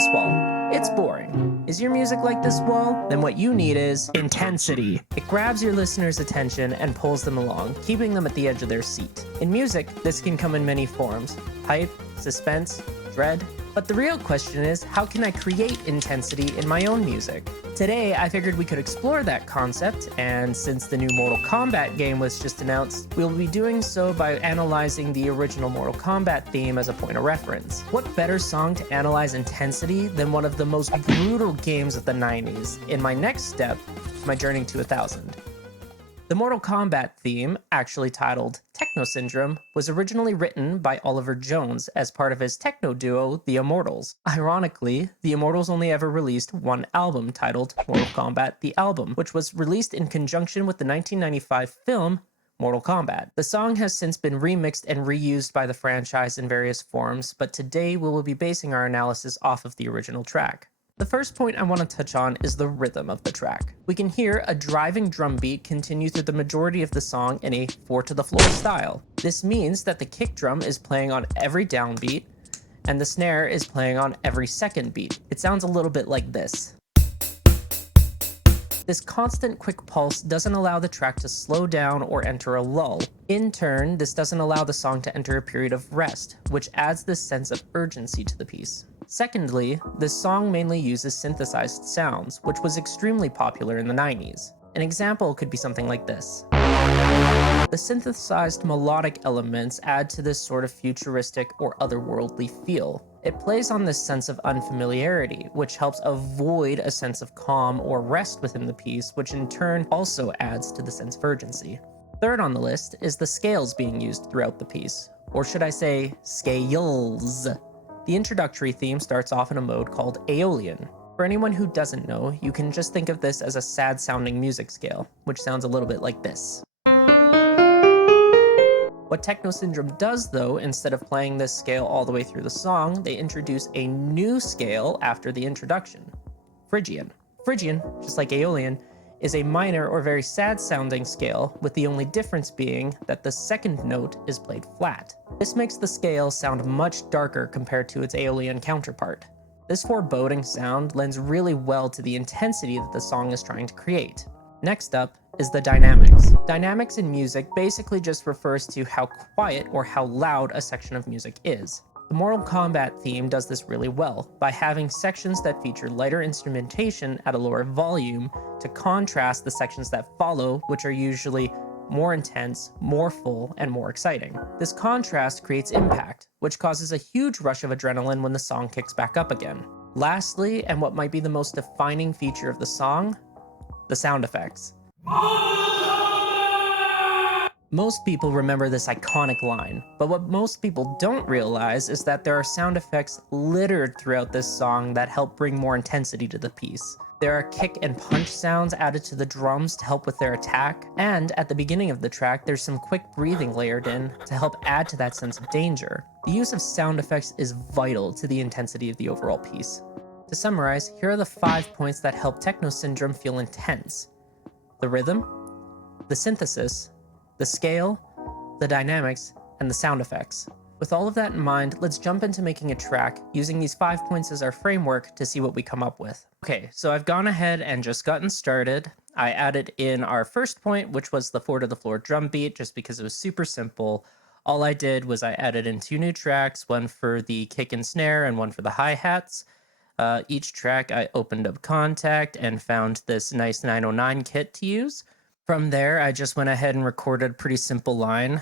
this wall. It's boring. Is your music like this wall? Then what you need is intensity. It grabs your listener's attention and pulls them along, keeping them at the edge of their seat. In music, this can come in many forms: hype, suspense, dread. But the real question is, how can I create intensity in my own music? Today, I figured we could explore that concept, and since the new Mortal Kombat game was just announced, we'll be doing so by analyzing the original Mortal Kombat theme as a point of reference. What better song to analyze intensity than one of the most brutal games of the 90s? In my next step, my journey to 1000. The Mortal Kombat theme, actually titled Techno Syndrome, was originally written by Oliver Jones as part of his techno duo, The Immortals. Ironically, The Immortals only ever released one album titled Mortal Kombat The Album, which was released in conjunction with the 1995 film Mortal Kombat. The song has since been remixed and reused by the franchise in various forms, but today we will be basing our analysis off of the original track. The first point I want to touch on is the rhythm of the track. We can hear a driving drum beat continue through the majority of the song in a 4-to-the-floor style. This means that the kick drum is playing on every downbeat, and the snare is playing on every second beat. It sounds a little bit like this. This constant quick pulse doesn't allow the track to slow down or enter a lull. In turn, this doesn't allow the song to enter a period of rest, which adds this sense of urgency to the piece. Secondly, this song mainly uses synthesized sounds, which was extremely popular in the 90s. An example could be something like this. The synthesized melodic elements add to this sort of futuristic or otherworldly feel. It plays on this sense of unfamiliarity, which helps avoid a sense of calm or rest within the piece, which in turn also adds to the sense of urgency. Third on the list is the scales being used throughout the piece, or should I say scales. The introductory theme starts off in a mode called Aeolian. For anyone who doesn't know, you can just think of this as a sad-sounding music scale, which sounds a little bit like this. What Techno Syndrome does, though, instead of playing this scale all the way through the song, they introduce a new scale after the introduction: Phrygian. Phrygian, just like Aeolian, is a minor or very sad-sounding scale, with the only difference being that the second note is played flat. This makes the scale sound much darker compared to its Aeolian counterpart. This foreboding sound lends really well to the intensity that the song is trying to create. Next up is the dynamics. Dynamics in music basically just refers to how quiet or how loud a section of music is. The Mortal Kombat theme does this really well by having sections that feature lighter instrumentation at a lower volume to contrast the sections that follow, which are usually more intense, more full, and more exciting. This contrast creates impact, which causes a huge rush of adrenaline when the song kicks back up again. Lastly, and what might be the most defining feature of the song, the sound effects. Most people remember this iconic line, but what most people don't realize is that there are sound effects littered throughout this song that help bring more intensity to the piece. There are kick and punch sounds added to the drums to help with their attack, and at the beginning of the track, there's some quick breathing layered in to help add to that sense of danger. The use of sound effects is vital to the intensity of the overall piece. To summarize, here are the 5 points that help Techno Syndrome feel intense: the rhythm, the synthesis, the scale, the dynamics, and the sound effects. With all of that in mind, let's jump into making a track using these 5 points as our framework to see what we come up with. Okay, so I've gone ahead and just gotten started. I added in our first point, which was the 4-to-the-floor drum beat, just because it was super simple. All I did was I added in 2 new tracks, one for the kick and snare and one for the hi-hats. Each track I opened up Contact and found this nice 909 kit to use. From there, I just went ahead and recorded a pretty simple line.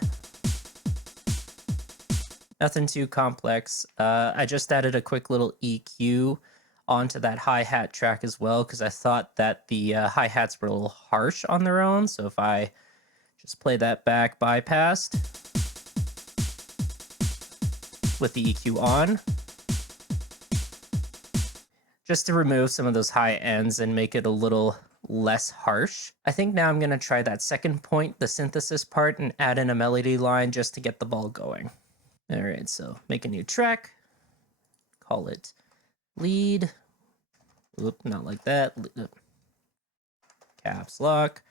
Nothing too complex. I just added a quick little EQ onto that hi-hat track as well, because I thought that the hi-hats were a little harsh on their own. So if I just play that back bypassed with the EQ on, just to remove some of those high ends and make it a little less harsh. I think now I'm going to try that second point, the synthesis part, and add in a melody line just to get the ball going. All right, so make a new track, call it lead. Oop, not like that. Caps lock,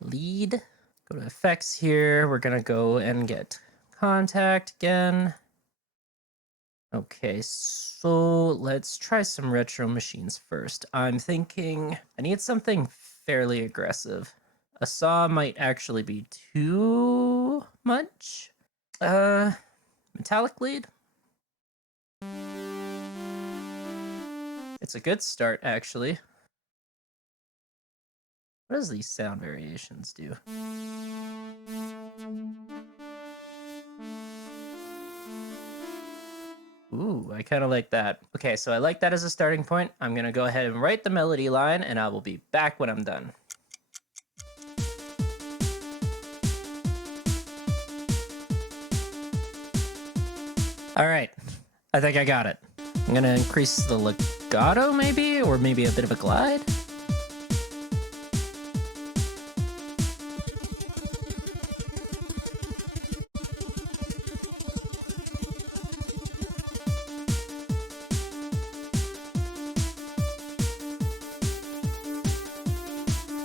lead. Go to effects here. We're going to go and get Contact again. Okay, so let's try some retro machines first. I'm thinking I need something fairly aggressive. A saw might actually be too much. Metallic lead? It's a good start, actually. What does these sound variations do? Ooh, I kind of like that. Okay, so I like that as a starting point. I'm going to go ahead and write the melody line, and I will be back when I'm done. All right, I think I got it. I'm going to increase the legato, maybe, or maybe a bit of a glide.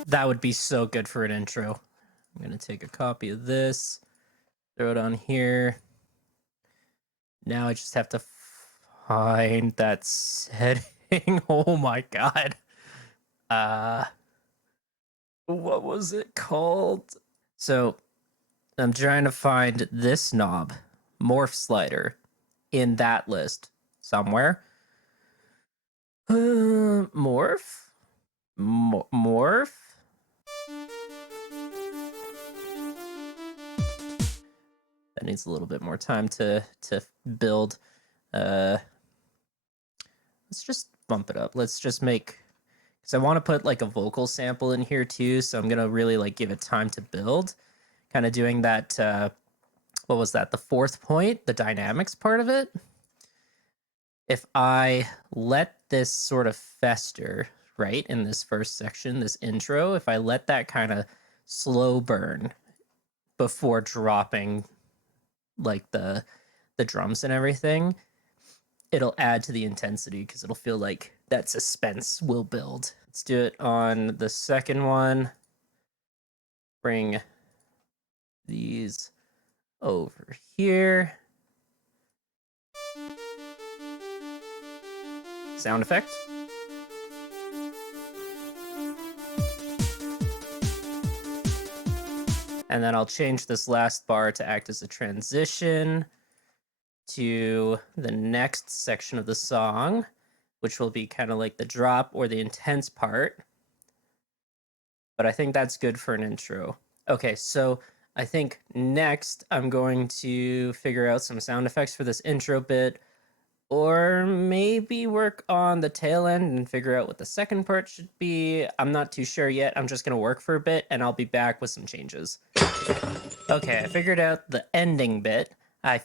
That would be so good for an intro. I'm going to take a copy of this, throw it on here. Now I just have to find that setting. Oh my god. What was it called? So I'm trying to find this knob, morph slider, in that list somewhere. Morph? Morph? That needs a little bit more time to build. Let's just bump it up. Let's just make, because I want to put like a vocal sample in here too, so I'm gonna really like give it time to build. Kind of doing that, what was that? The fourth point, the dynamics part of it. If I let this sort of fester, right, in this first section, this intro, if I let that kind of slow burn before dropping like the drums and everything, it'll add to the intensity because it'll feel like that suspense will build. Let's do it on the second one. Bring these over here. Sound effect. And then I'll change this last bar to act as a transition to the next section of the song, which will be kind of like the drop or the intense part. But I think that's good for an intro. Okay, so I think next I'm going to figure out some sound effects for this intro bit, or maybe work on the tail end and figure out what the second part should be. I'm not too sure yet. I'm just going to work for a bit, and I'll be back with some changes. Okay, I figured out the ending bit. I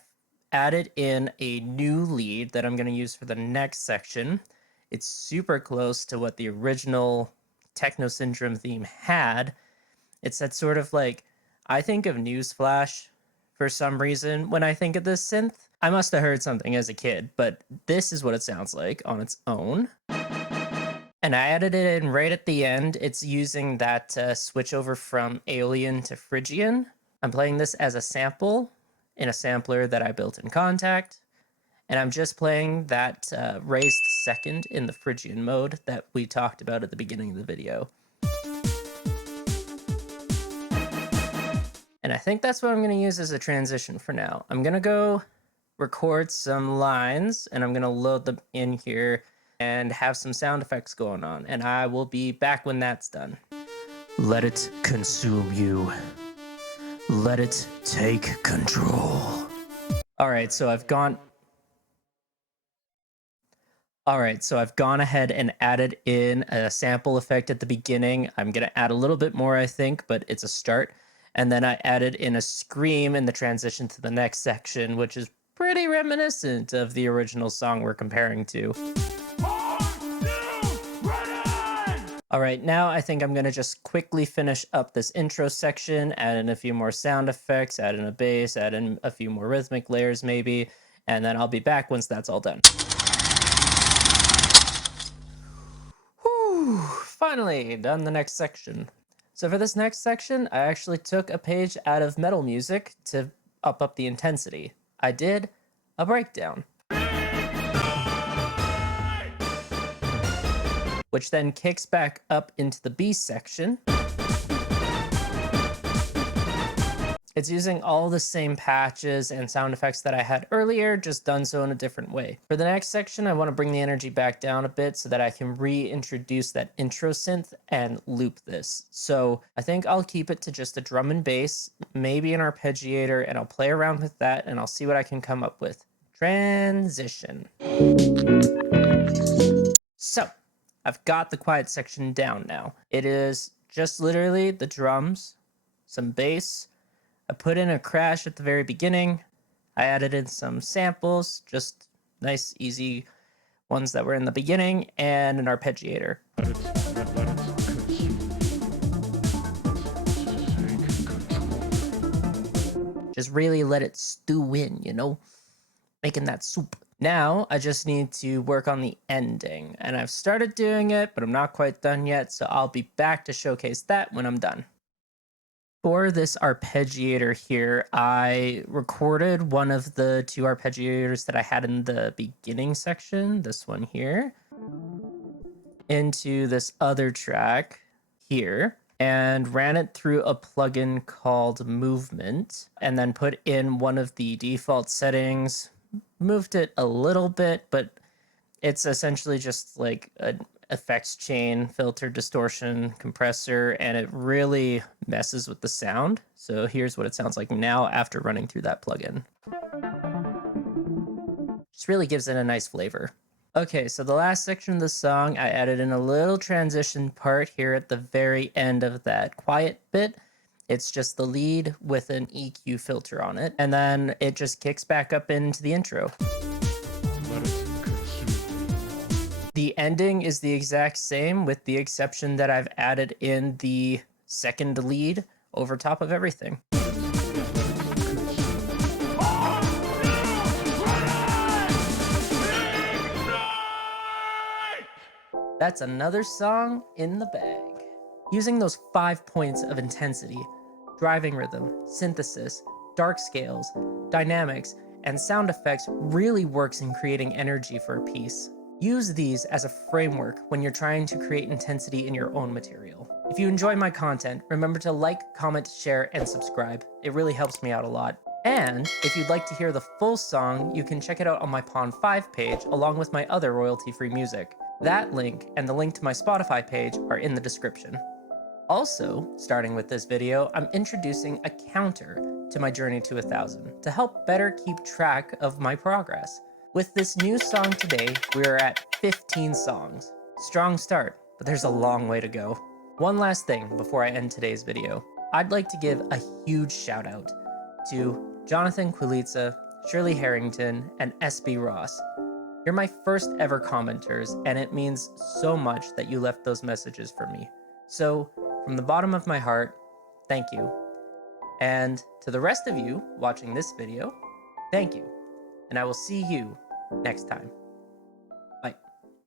added in a new lead that I'm going to use for the next section. It's super close to what the original Techno Syndrome theme had. It's that sort of like, I think of Newsflash for some reason when I think of this synth. I must have heard something as a kid, but this is what it sounds like on its own. And I added it in right at the end. It's using that switch over from Aeolian to Phrygian. I'm playing this as a sample in a sampler that I built in Contact. And I'm just playing that raised second in the Phrygian mode that we talked about at the beginning of the video. And I think that's what I'm going to use as a transition for now. I'm going to go record some lines, and I'm going to load them in here and have some sound effects going on. And I will be back when that's done. Let it consume you. Let it take control. All right, so I've gone ahead and added in a sample effect at the beginning. I'm going to add a little bit more, I think, but it's a start. And then I added in a scream in the transition to the next section, which is pretty reminiscent of the original song we're comparing to. All right, now I think I'm going to just quickly finish up this intro section, add in a few more sound effects, add in a bass, add in a few more rhythmic layers maybe, and then I'll be back once that's all done. Whew, finally done the next section. So for this next section, I actually took a page out of metal music to up the intensity. I did a breakdown. which then kicks back up into the B section. It's using all the same patches and sound effects that I had earlier, just done so in a different way. For the next section, I want to bring the energy back down a bit so that I can reintroduce that intro synth and loop this. So I think I'll keep it to just a drum and bass, maybe an arpeggiator, and I'll play around with that and I'll see what I can come up with. Transition. So I've got the quiet section down now. It is just literally the drums, some bass. I put in a crash at the very beginning. I added in some samples, just nice, easy ones that were in the beginning, and an arpeggiator. Just really let it stew in, you know, making that soup. Now I just need to work on the ending, and I've started doing it, but I'm not quite done yet, so I'll be back to showcase that when I'm done. For this arpeggiator here, I recorded one of the two arpeggiators that I had in the beginning section, this one here, into this other track here, and ran it through a plugin called Movement, and then put in one of the default settings, moved it a little bit, but it's essentially just like an effects chain, filter, distortion, compressor, and it really messes with the sound. So here's what it sounds like now after running through that plugin. Just really gives it a nice flavor. Okay, so the last section of the song, I added in a little transition part here at the very end of that quiet bit. It's just the lead with an EQ filter on it, and then it just kicks back up into the intro. The ending is the exact same, with the exception that I've added in the second lead over top of everything. That's another song in the bag. Using those 5 points of intensity, driving rhythm, synthesis, dark scales, dynamics, and sound effects really works in creating energy for a piece. Use these as a framework when you're trying to create intensity in your own material. If you enjoy my content, remember to like, comment, share, and subscribe. It really helps me out a lot. And if you'd like to hear the full song, you can check it out on my Pawn 5 page, along with my other royalty-free music. That link and the link to my Spotify page are in the description. Also, starting with this video, I'm introducing a counter to my journey to 1,000 to help better keep track of my progress. With this new song today, we are at 15 songs. Strong start, but there's a long way to go. One last thing before I end today's video. I'd like to give a huge shout out to Jonathan Quilitza, Shirley Harrington, and SB Ross. You're my first ever commenters, and it means so much that you left those messages for me. So, from the bottom of my heart, thank you. And to the rest of you watching this video, thank you. And I will see you next time.